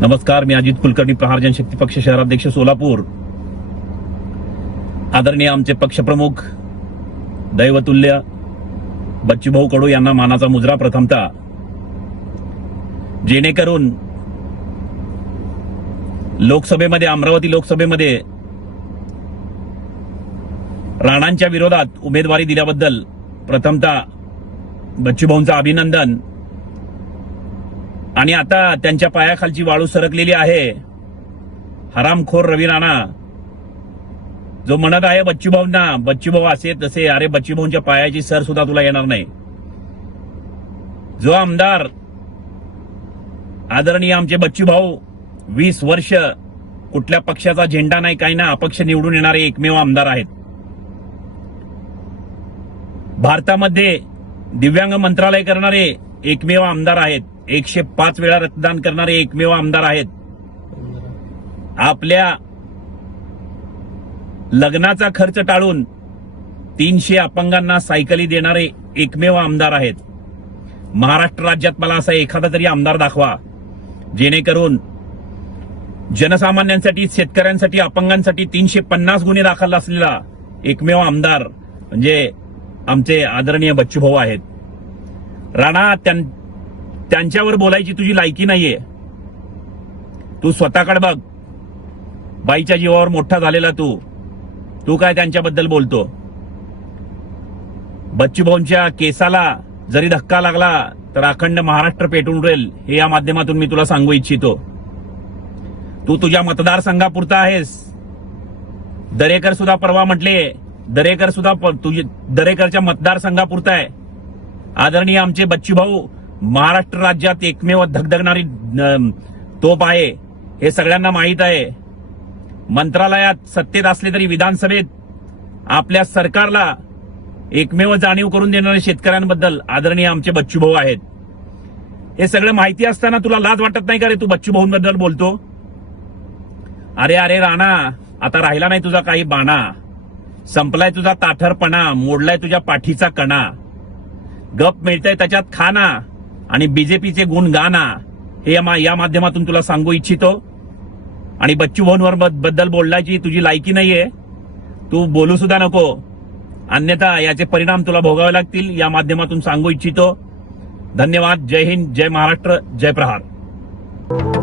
नमस्कार, मी अजित कुलकर्णी, प्रहार जनशक्ती पक्ष शहराध्यक्ष सोलापूर। आदरणीय आमचे पक्षप्रमुख दैवतुल्य बच्चूभाऊ कडू यांना मानाचा मुजरा प्रथमतः, जेणेकरून लोकसभेमध्ये, अमरावती लोकसभेमध्ये राणांच्या विरोधात उमेदवारी दिल्याबद्दल प्रथमतः बच्चूभाऊंचं अभिनंदन। आणि आता त्यांच्या पायाखालची वाळू सरकलेली आहे। हरामखोर रवी राणा जो म्हणत आहे बच्चूभाऊंना, बच्चूभाऊ असे तसे, अरे बच्चूभाऊंच्या पायाची सर सुद्धा तुला येणार नाही। जो आमदार आदरणीय आमचे बच्चूभाऊ 20 वर्ष कुठल्या पक्षाचा झेंडा नाही, काही ना, अपक्ष निवडून येणारे एकमेव आमदार आहेत। भारतामध्ये दिव्यांग मंत्रालय करणारे एकमेव आमदार आहेत। 105 वेळा रक्तदान करणारे एकमेव आमदार आहेत। आपल्या लग्नाचा खर्च टाळून 300 अपंगांना सायकली देणारे एकमेव आमदार आहेत। महाराष्ट्र राज्यात मला असा एखादा तरी आमदार दाखवा जेणेकरून जनसामान्यांसाठी, शेतकऱ्यांसाठी, अपंगांसाठी 350 गुन्हे दाखल असलेला एकमेव आमदार म्हणजे आमचे आदरणीय बच्चूभाऊ आहेत। राणा, त्यांच्यावर बोलायची तुझी लायकी नाहीये। तू स्वतःकडे बघ। बाईच्या जीवावर मोठा झालेला तू काय त्यांच्याबद्दल बोलतो? बच्चूभाऊंच्या केसाला जरी धक्का लागला तर अखंड महाराष्ट्र पेटून उडेल, हे या माध्यमातून मी तुला सांगू इच्छितो। तू तुझ्या मतदारसंघापुरता आहेस। दरेकर सुद्धा परवा म्हटले, दरेकर सुद्धा दरेकरच्या मतदारसंघापुरता आहे। आदरणीय आमचे बच्चूभाऊ महाराष्ट्र राज्यात एकमेव धगधगणारी तोप आहे, हे सगळ्यांना माहीत आहे। मंत्रालयात सत्तेत असले तरी विधानसभेत आपल्या सरकारला एकमेव जाणीव करून देणारे शेतकऱ्यांबद्दल आदरणीय आमचे बच्चूभाऊ आहेत। हे सगळं माहिती असताना तुला लाज वाटत नाही का रे? तू बच्चूभाऊंबद्दल बोलतो। अरे राणा, आता राहिला नाही तुझा काही बाणा। संपलाय तुझा ताठरपणा, मोडलाय तुझ्या पाठीचा कणा। गप मिळतंय त्याच्यात खाना आणि बीजेपीचे गुण गाना, हे या माध्यमातून तुला सांगू इच्छितो। आणि बच्चूभाऊंवर बद्दल बोलण्याची तुझी लायकी नाहीये, तू बोलू सुद्धा नको, अन्यथा याचे परिणाम तुला भोगावे लागतील, या माध्यमातून सांगू इच्छितो। धन्यवाद। जय हिंद, जय महाराष्ट्र, जय प्रहार।